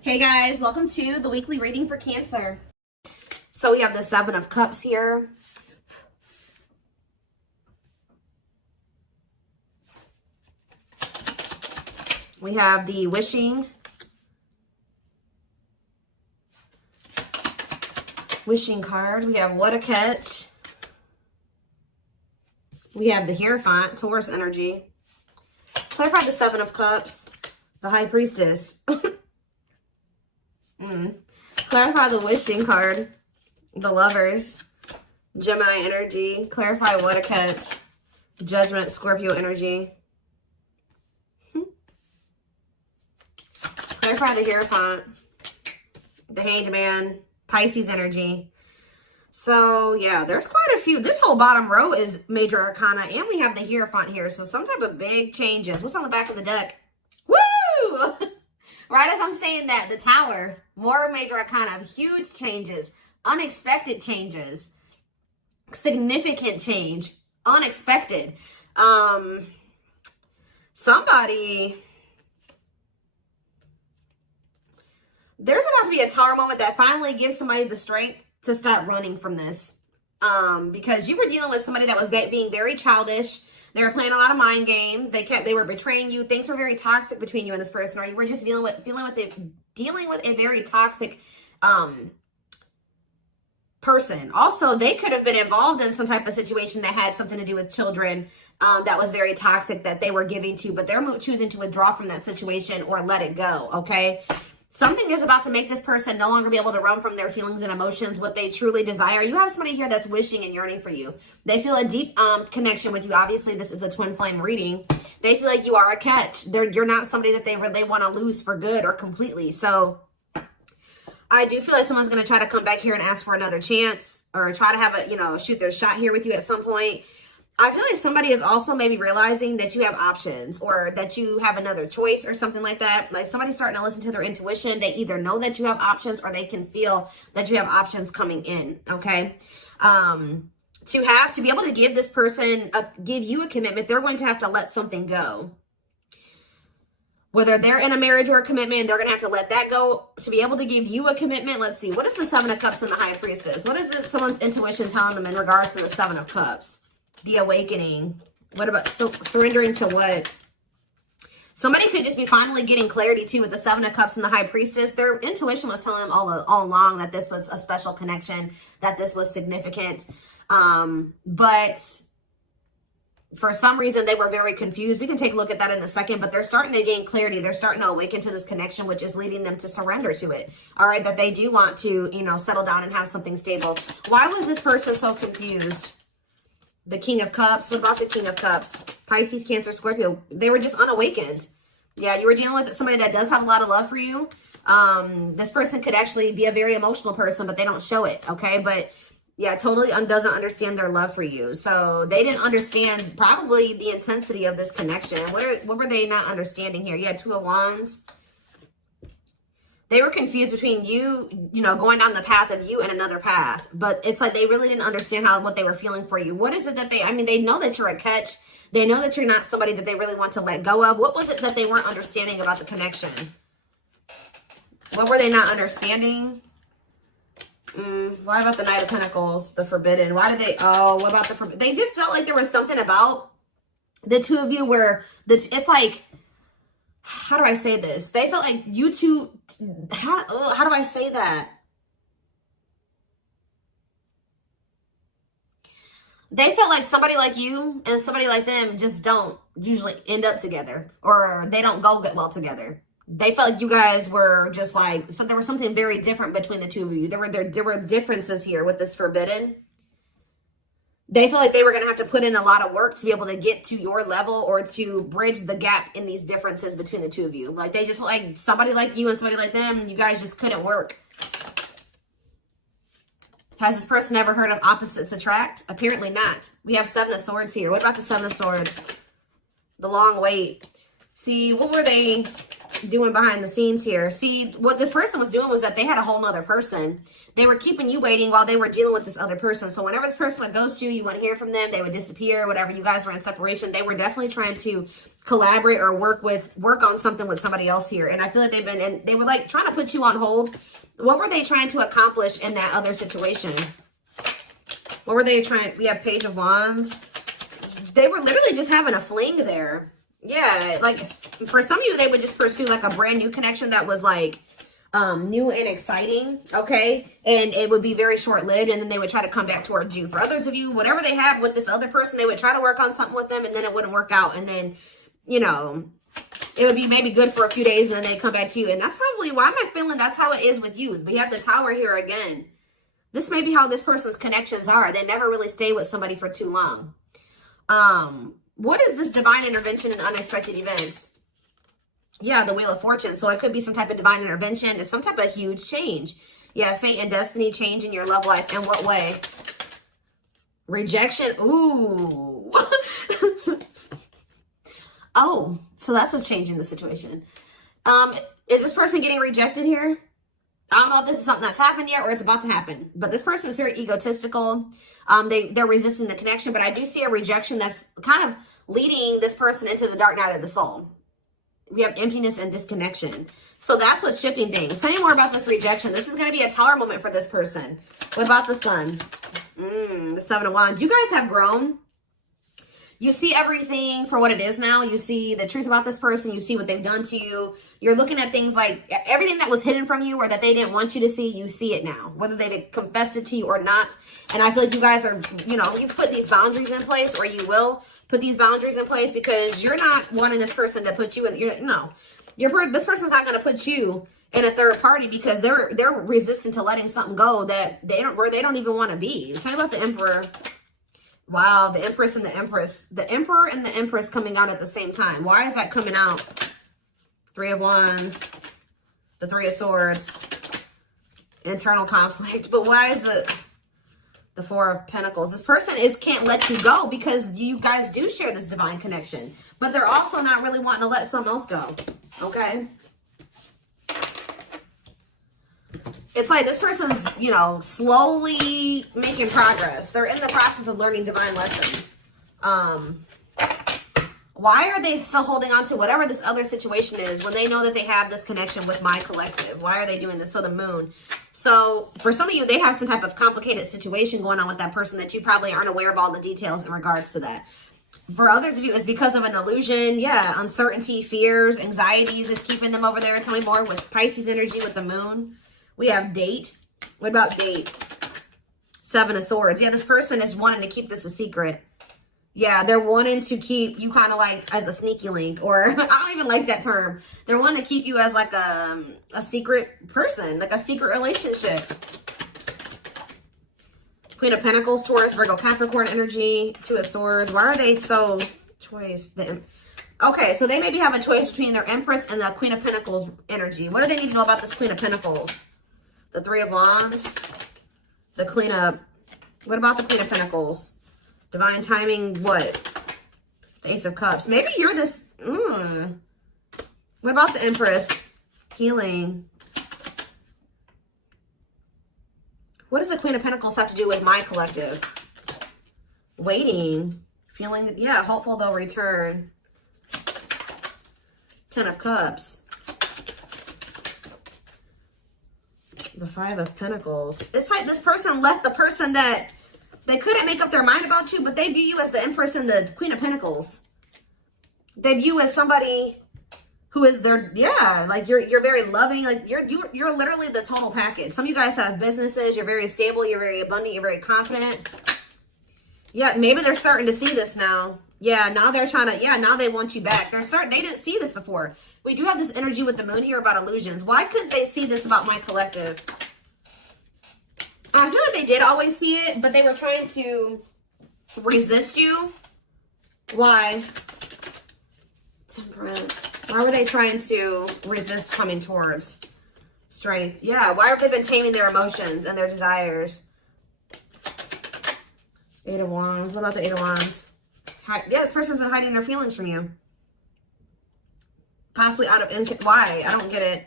Hey guys, welcome to the weekly reading for Cancer. So we have the Seven of Cups here. We have the wishing card. We have what a catch. We have the Hierophant, Taurus energy. Clarify the Seven of Cups, the High Priestess. Clarify the wishing card, the Lovers, Gemini energy. Clarify what a catch, Judgment, Scorpio energy. Clarify the Hierophant, the Hanged Man, Pisces energy. So yeah, there's quite a few. This whole bottom row is major arcana, and we have the Hierophant here. So some type of big changes. What's on the back of the deck? Woo! Right as I'm saying that, the Tower, more major arcana, huge changes, unexpected changes, significant change, unexpected. Somebody, there's about to be a Tower moment that finally gives somebody the strength to stop running from this. Because you were dealing with somebody that was being very childish. They were playing a lot of mind games. They were betraying you. Things were very toxic between you and this person, or you were just dealing with a very toxic person. Also, they could have been involved in some type of situation that had something to do with children that was very toxic that they were giving to, but they're choosing to withdraw from that situation or let it go, okay? Something is about to make this person no longer be able to run from their feelings and emotions, what they truly desire. You have somebody here that's wishing and yearning for you. They feel a deep connection with you. Obviously, this is a twin flame reading. They feel like you are a catch. You're not somebody that they want to lose for good or completely. So I do feel like someone's going to try to come back here and ask for another chance or try to have a, shoot their shot here with you at some point. I feel like somebody is also maybe realizing that you have options or that you have another choice or something like that. Like somebody's starting to listen to their intuition. They either know that you have options or they can feel that you have options coming in, okay? To be able to give this person, give you a commitment, they're going to have to let something go. Whether they're in a marriage or a commitment, they're going to have to let that go to be able to give you a commitment. Let's see. What is the Seven of Cups and the High Priestess? What is someone's intuition telling them in regards to the Seven of Cups? The awakening. What about surrendering to what? Somebody could just be finally getting clarity too with the Seven of Cups and the High Priestess. Their intuition was telling them all along that this was a special connection, that this was significant. But for some reason, they were very confused. We can take a look at that in a second, but they're starting to gain clarity. They're starting to awaken to this connection, which is leading them to surrender to it. All right, that they do want to, settle down and have something stable. Why was this person so confused? The King of Cups. What about the King of Cups? Pisces, Cancer, Scorpio. They were just unawakened. Yeah, you were dealing with somebody that does have a lot of love for you. This person could actually be a very emotional person, but they don't show it, okay? But yeah, totally doesn't understand their love for you. So they didn't understand probably the intensity of this connection. What were they not understanding here? You had Two of Wands. They were confused between you, going down the path of you and another path. But it's like they really didn't understand what they were feeling for you. What is it that they know that you're a catch. They know that you're not somebody that they really want to let go of. What was it that they weren't understanding about the connection? What were they not understanding? What about the Knight of Pentacles, the Forbidden? What about the Forbidden? They just felt like there was something about the two of you where it's like, how do I say this? They felt like you two, how do I say that? They felt like somebody like you and somebody like them just don't usually end up together, or they don't go get well together. They felt like you guys were just like, there was something very different between the two of you. There were differences here with this Forbidden. They feel like they were going to have to put in a lot of work to be able to get to your level or to bridge the gap in these differences between the two of you. Like they just like somebody like you and somebody like them, you guys just couldn't work. Has this person ever heard of opposites attract? Apparently not. We have Seven of Swords here. What about the Seven of Swords? The long wait. See, what were they? doing behind the scenes here. See, what this person was doing was that they had a whole nother person. They were keeping you waiting while they were dealing with this other person. So whenever this person would ghost you, you wouldn't hear from them. They would disappear, whatever. You guys were in separation. They were definitely trying to collaborate or work on something with somebody else here. And I feel like they were like trying to put you on hold. What were they trying to accomplish in that other situation? What were they trying? We have Page of Wands. They were literally just having a fling there. Yeah, like for some of you, they would just pursue like a brand new connection that was like new and exciting, okay? And it would be very short-lived, and then they would try to come back towards you. For others of you, whatever they have with this other person, they would try to work on something with them, and then it wouldn't work out. And then, you know, it would be maybe good for a few days, and then they come back to you. And that's probably why I'm feeling that's how it is with you. We have the Tower here again. This may be how this person's connections are. They never really stay with somebody for too long. What is this divine intervention and unexpected events? Yeah, the Wheel of Fortune. So it could be some type of divine intervention. It's some type of huge change. Yeah, fate and destiny change in your love life. In what way? Rejection. Ooh. Oh, so that's what's changing the situation. Is this person getting rejected here? I don't know if this is something that's happened yet or it's about to happen. But this person is very egotistical. They're resisting the connection. But I do see a rejection that's kind of leading this person into the dark night of the soul. We have emptiness and disconnection. So that's what's shifting things. Tell me more about this rejection. This is going to be a Tower moment for this person. What about the Sun? The Seven of Wands. You guys have grown. You see everything for what it is now. You see the truth about this person. You see what they've done to you. You're looking at things like everything that was hidden from you or that they didn't want you to see, you see it now, whether they've confessed it to you or not. And I feel like you guys are, you know, you've put these boundaries in place, or you will put these boundaries in place, because you're not wanting this person to put you in, this person's not going to put you in a third party because they're resistant to letting something go that they don't even want to be. Tell me about the Emperor. Wow, the Empress and the Empress. The Emperor and the Empress coming out at the same time. Why is that coming out? Three of Wands, the Three of Swords, internal conflict. But why is the Four of Pentacles? This person can't let you go because you guys do share this divine connection. But they're also not really wanting to let someone else go. Okay? It's like this person's, you know, slowly making progress. They're in the process of learning divine lessons. Why are they still holding on to whatever this other situation is when they know that they have this connection with my collective? Why are they doing this? So the Moon. So for some of you, they have some type of complicated situation going on with that person that you probably aren't aware of all the details in regards to that. For others of you, it's because of an illusion. Yeah, uncertainty, fears, anxieties is keeping them over there. Tell me more with Pisces energy with the Moon. We have Date. What about Date? Seven of Swords. Yeah, this person is wanting to keep this a secret. Yeah, they're wanting to keep you kind of like as a sneaky link, or I don't even like that term. They're wanting to keep you as like a secret person, like a secret relationship. Queen of Pentacles, Taurus, Virgo, Capricorn energy, Two of Swords. Why are they so choice? Okay, so they maybe have a choice between their Empress and the Queen of Pentacles energy. What do they need to know about this Queen of Pentacles? The Three of Wands, the Queen of, what about the Queen of Pentacles? Divine timing, what? The Ace of Cups. Maybe you're this, What about the Empress? Healing. What does the Queen of Pentacles have to do with my collective? Waiting. Feeling, yeah, hopeful they'll return. Ten of Cups. The Five of Pentacles. It's like this person left the person that they couldn't make up their mind about you, but they view you as the Empress and the Queen of Pentacles. They view you as somebody who is their, yeah, like you're very loving, like you're literally the total package. Some of you guys have businesses, you're very stable, you're very abundant, you're very confident. Yeah, maybe they're starting to see this now. Yeah, now they're trying to, yeah, now they want you back. They didn't see this before. We do have this energy with the Moon here about illusions. Why couldn't they see this about my collective? I feel like they did always see it, but they were trying to resist you. Why? Temperance. Why were they trying to resist coming towards strength? Yeah, why have they been taming their emotions and their desires? Eight of Wands. What about the Eight of Wands? Yeah, this person's been hiding their feelings from you. Possibly out of, why? I don't get it.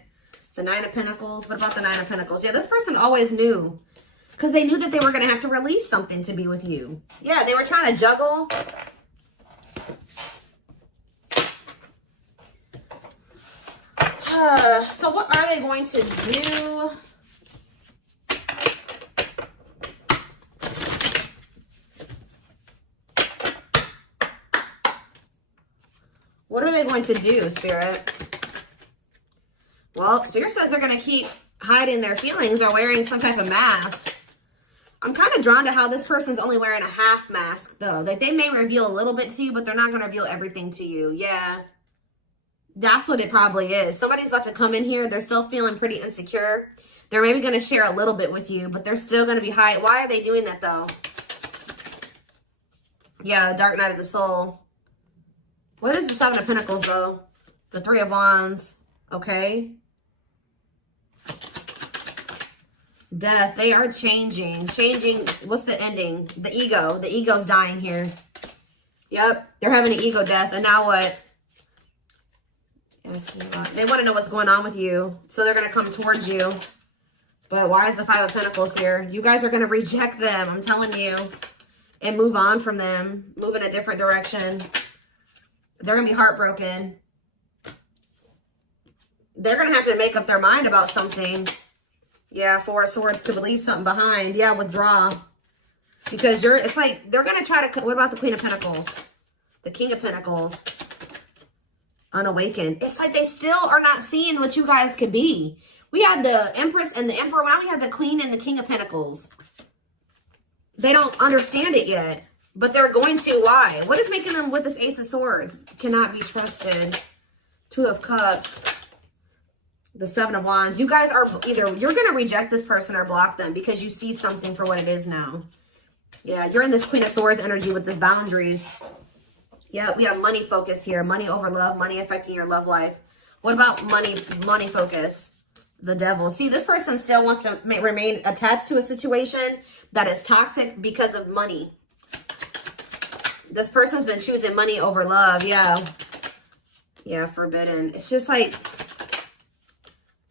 The Nine of Pentacles. What about the Nine of Pentacles? Yeah, this person always knew. Because they knew that they were going to have to release something to be with you. Yeah, they were trying to juggle. So what are they going to do? What are they going to do, Spirit? Well, Spirit says they're going to keep hiding their feelings or wearing some type of mask. I'm kind of drawn to how this person's only wearing a half mask, though. Like, they may reveal a little bit to you, but they're not going to reveal everything to you. Yeah. That's what it probably is. Somebody's about to come in here. They're still feeling pretty insecure. They're maybe going to share a little bit with you, but they're still going to be hiding. Why are they doing that, though? Yeah, Dark Night of the Soul. What is the Seven of Pentacles, though? The Three of Wands. Okay. Death. They are changing. Changing. What's the ending? The ego. The ego's dying here. Yep. They're having an ego death. And now what? They want to know what's going on with you. So they're going to come towards you. But why is the Five of Pentacles here? You guys are going to reject them. I'm telling you. And move on from them. Move in a different direction. They're going to be heartbroken. They're going to have to make up their mind about something. Yeah, Four of Swords, to leave something behind. Yeah, withdraw. Because it's like, they're going to try to, what about the Queen of Pentacles? The King of Pentacles. Unawakened. It's like they still are not seeing what you guys could be. We had the Empress and the Emperor. Now we have the Queen and the King of Pentacles. They don't understand it yet. But they're going to. Why? What is making them with this Ace of Swords? Cannot be trusted. Two of Cups. The Seven of Wands. You guys are either, you're going to reject this person or block them because you see something for what it is now. Yeah, you're in this Queen of Swords energy with this boundaries. Yeah, we have money focus here. Money over love. Money affecting your love life. What about money focus? The Devil. See, this person still wants to remain attached to a situation that is toxic because of money. This person's been choosing money over love. Yeah. Yeah, forbidden. It's just like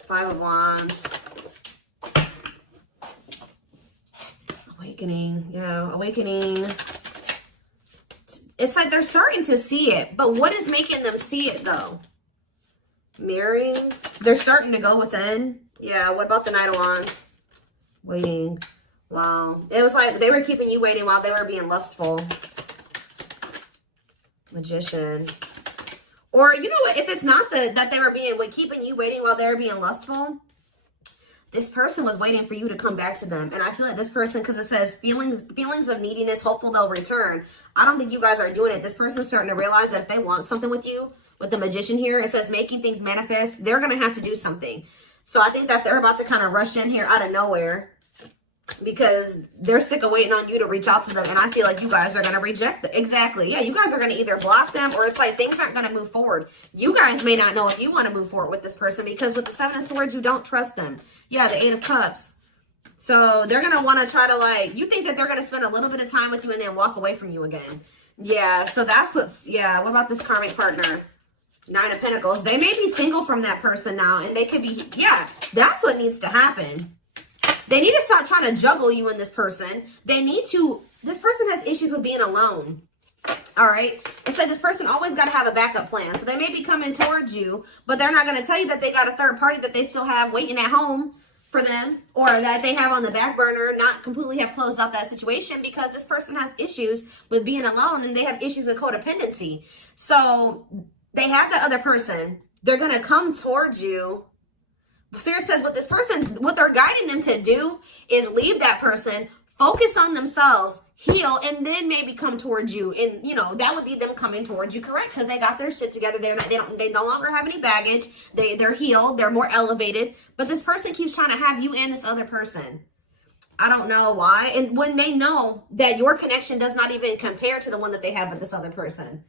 Five of Wands. Awakening. Yeah, awakening. It's like they're starting to see it. But what is making them see it, though? Mirroring. They're starting to go within. Yeah, what about the Knight of Wands? Waiting. Wow. It was like they were keeping you waiting while they were being lustful. Magician. Or, you know what? If it's not that they were keeping you waiting while they were being lustful, this person was waiting for you to come back to them. And I feel like this person, because it says feelings of neediness, hopeful they'll return. I don't think you guys are doing it. This person's starting to realize that if they want something with you, with the Magician here, it says making things manifest, they're going to have to do something. So I think that they're about to kind of rush in here out of nowhere because they're sick of waiting on you to reach out to them. And I feel like you guys are going to reject them. Exactly. Yeah, you guys are going to either block them or it's like things aren't going to move forward. You guys may not know if you want to move forward with this person because with the Seven of Swords, you don't trust them. Yeah, the Eight of Cups. So they're going to want to try to like, you think that they're going to spend a little bit of time with you and then walk away from you again. Yeah, so that's what's, yeah, what about this karmic partner? Nine of Pentacles. They may be single from that person now and they could be, yeah, that's what needs to happen. They need to stop trying to juggle you and this person. They need to, this person has issues with being alone. All right. It said this person always got to have a backup plan. So they may be coming towards you, but they're not going to tell you that they got a third party that they still have waiting at home for them or that they have on the back burner, not completely have closed out that situation because this person has issues with being alone and they have issues with codependency. So they have the other person. They're going to come towards you. Spirit says what this person, what they're guiding them to do is leave that person, focus on themselves, heal, and then maybe come towards you. And, you know, that would be them coming towards you, correct? Because they got their shit together. They no longer have any baggage. They're healed. They're more elevated. But this person keeps trying to have you and this other person. I don't know why. And when they know that your connection does not even compare to the one that they have with this other person.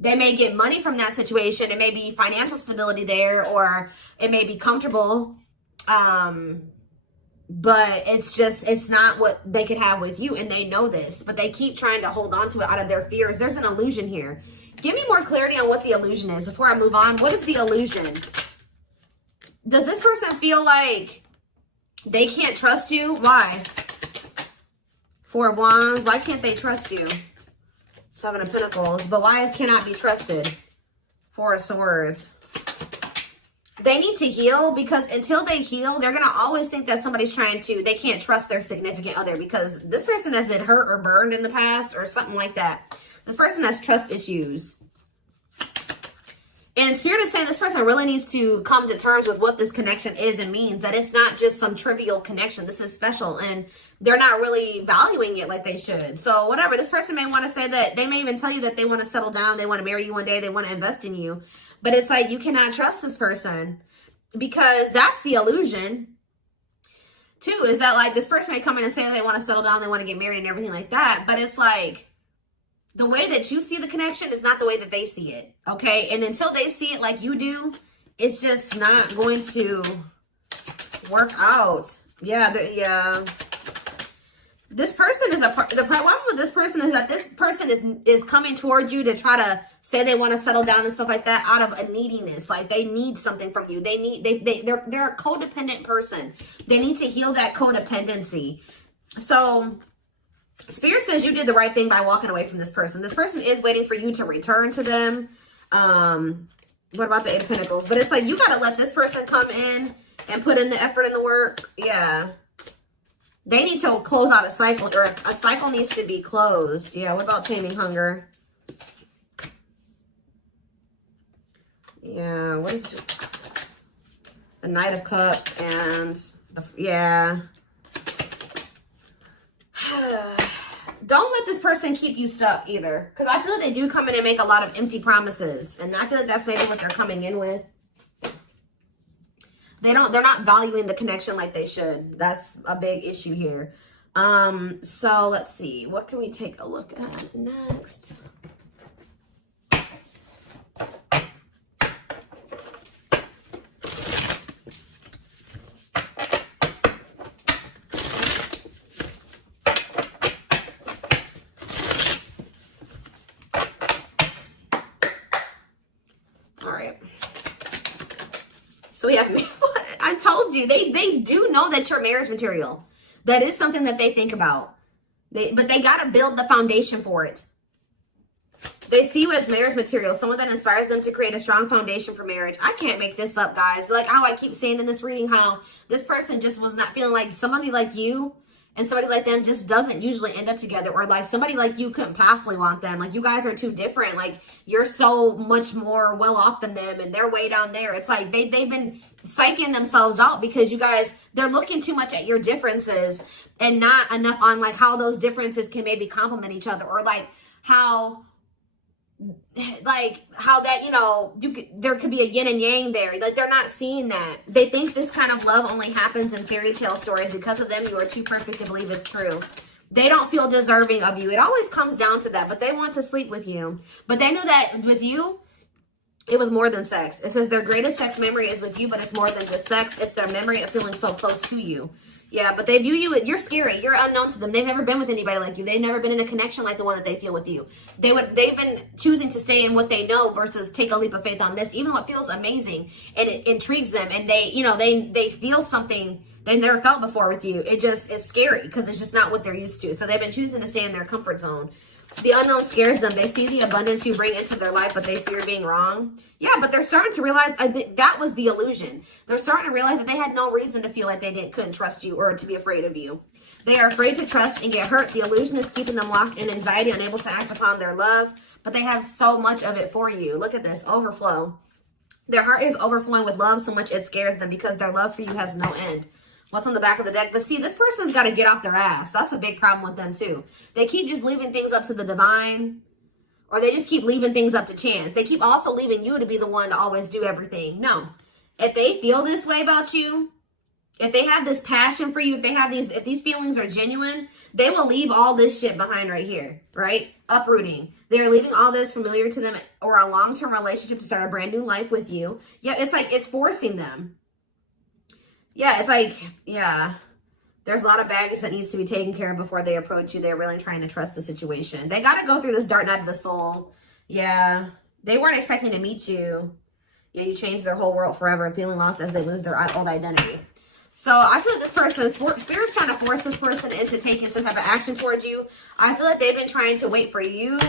They may get money from that situation. It may be financial stability there, or it may be comfortable. But it's not what they could have with you. And they know this, but they keep trying to hold on to it out of their fears. There's an illusion here. Give me more clarity on what the illusion is before I move on. What is the illusion? Does this person feel like they can't trust you? Why? Four of Wands. Why can't they trust you? Seven of Pentacles. But why it cannot be trusted? Four of Swords. They need to heal, because until they heal, they're going to always think that somebody's they can't trust their significant other, because this person has been hurt or burned in the past or something like that. This person has trust issues. And Spirit is saying this person really needs to come to terms with what this connection is and means, that it's not just some trivial connection. This is special, and they're not really valuing it like they should. So whatever, this person may want to say that, they may even tell you that they want to settle down, they want to marry you one day, they want to invest in you. But it's like, you cannot trust this person, because that's the illusion. Two, is that like this person may come in and say they want to settle down, they want to get married and everything like that. But it's like, the way that you see the connection is not the way that they see it, okay? And until they see it like you do, it's just not going to work out. Yeah. This person is the problem with this person is that this person is coming towards you to try to say they want to settle down and stuff like that out of a neediness. Like, they need something from you. They're a codependent person. They need to heal that codependency. So Spirit says you did the right thing by walking away from this person. This person is waiting for you to return to them. What about the Eight of Pentacles? But it's like, you got to let this person come in and put in the effort and the work. Yeah. They need to close out a cycle, or a cycle needs to be closed. Yeah, what about taming hunger? Yeah, what is the Knight of Cups and yeah. Don't let this person keep you stuck either, because I feel like they do come in and make a lot of empty promises, and I feel like that's maybe what they're coming in with. They're not valuing the connection like they should. That's a big issue here. So let's see. What can we take a look at next? All right. So we have, I told you, they do know that you're marriage material. That is something that they think about. But they got to build the foundation for it. They see you as marriage material, someone that inspires them to create a strong foundation for marriage. I can't make this up, guys. Like how I keep saying in this reading, how this person just was not feeling like somebody like you and somebody like them just doesn't usually end up together, or like somebody like you couldn't possibly want them. Like, you guys are too different. Like, you're so much more well off than them, and they're way down there. It's like they've been psyching themselves out because you guys, they're looking too much at your differences and not enough on like how those differences can maybe complement each other, or like how that, you know, there could be a yin and yang there. Like, they're not seeing that. They think this kind of love only happens in fairy tale stories. Because of them, you are too perfect to believe it's true. They don't feel deserving of you. It always comes down to that, but they want to sleep with you. But they know that with you, it was more than sex. It says their greatest sex memory is with you, but it's more than just sex. It's their memory of feeling so close to you. Yeah, but they view you, you're scary. You're unknown to them. They've never been with anybody like you. They've never been in a connection like the one that they feel with you. They've been choosing to stay in what they know versus take a leap of faith on this, even though it feels amazing and it intrigues them. And they, you know, they feel something they never felt before with you. It just is scary because it's just not what they're used to. So they've been choosing to stay in their comfort zone. The unknown scares them. They see the abundance you bring into their life, but they fear being wrong. Yeah, but they're starting to realize that was the illusion. They're starting to realize that they had no reason to feel like they couldn't trust you or to be afraid of you. They are afraid to trust and get hurt. The illusion is keeping them locked in anxiety, unable to act upon their love, but they have so much of it for you. Look at this, overflow. Their heart is overflowing with love so much it scares them because their love for you has no end. What's on the back of the deck? But see, this person's got to get off their ass. That's a big problem with them too. They keep just leaving things up to the divine, or they just keep leaving things up to chance. They keep also leaving you to be the one to always do everything. No. If they feel this way about you, if they have this passion for you, if these feelings are genuine, they will leave all this shit behind right here, right? Uprooting. They're leaving all this familiar to them or a long-term relationship to start a brand new life with you. Yeah, it's like it's forcing them. Yeah, it's like, yeah, there's a lot of baggage that needs to be taken care of before they approach you. They're really trying to trust the situation. They got to go through this dark night of the soul. Yeah, they weren't expecting to meet you. Yeah, you changed their whole world forever, feeling lost as they lose their old identity. So I feel like this person, Spirit's trying to force this person into taking some type of action towards you. I feel like they've been trying to wait for you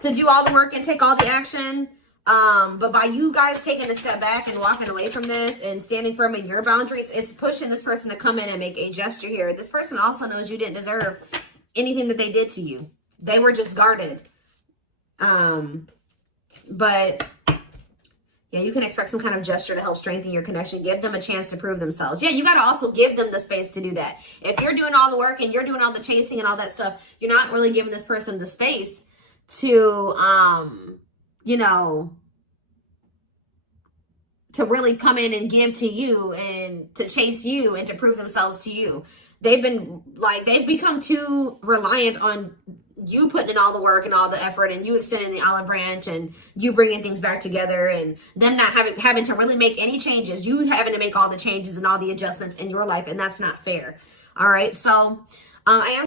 to do all the work and take all the action. But by you guys taking a step back and walking away from this and standing firm in your boundaries, it's pushing this person to come in and make a gesture here. This person also knows you didn't deserve anything that they did to you. They were just guarded. But yeah, you can expect some kind of gesture to help strengthen your connection. Give them a chance to prove themselves. Yeah, you got to also give them the space to do that. If you're doing all the work and you're doing all the chasing and all that stuff, you're not really giving this person the space to, you know, to really come in and give to you and to chase you and to prove themselves to you. They've become too reliant on you putting in all the work and all the effort and you extending the olive branch and you bringing things back together and them not having to really make any changes. You having to make all the changes and all the adjustments in your life, and that's not fair. All right. So I am